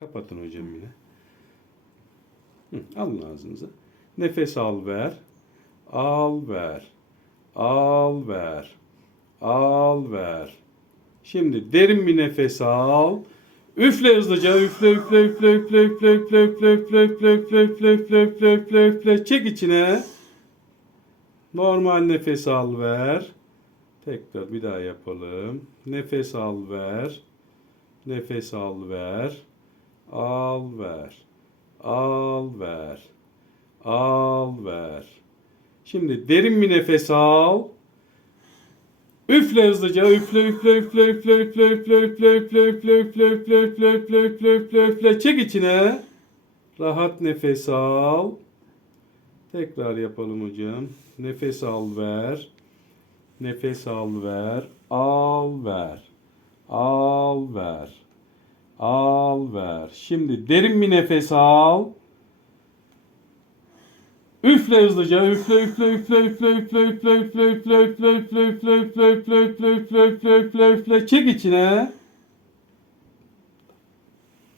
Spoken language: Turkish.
Kapatın hocam yine. Alın ağzınıza. Nefes al ver. Al ver. Al ver. Al ver. Şimdi derin bir nefes al. Üfle hızlıca. Üfle üfle üfle üfle üfle üfle üfle üfle üfle üfle üfle üfle üfle üfle üfle. Çek içine. Normal nefes al ver. Tekrar bir daha yapalım. Nefes al ver. Nefes al ver. Al ver. Al ver. Al ver. Şimdi derin bir nefes al. Üfle hızlıca. Üfle üfle üfle üfle üfle üfle üfle üfle üfle üfle üfle üfle üfle üfle üfle üfle. Çek içine. Rahat nefes al. Tekrar yapalım hocam. Nefes al ver. Nefes al ver. Al ver. Al ver. Al ver. Şimdi derin bir nefes al. Üfle hızlıca. Üfle üfle üfle üfle üfle üfle üfle üfle üfle üfle üfle üfle üfle üfle üfle üfle üfle üfle. Çek içine.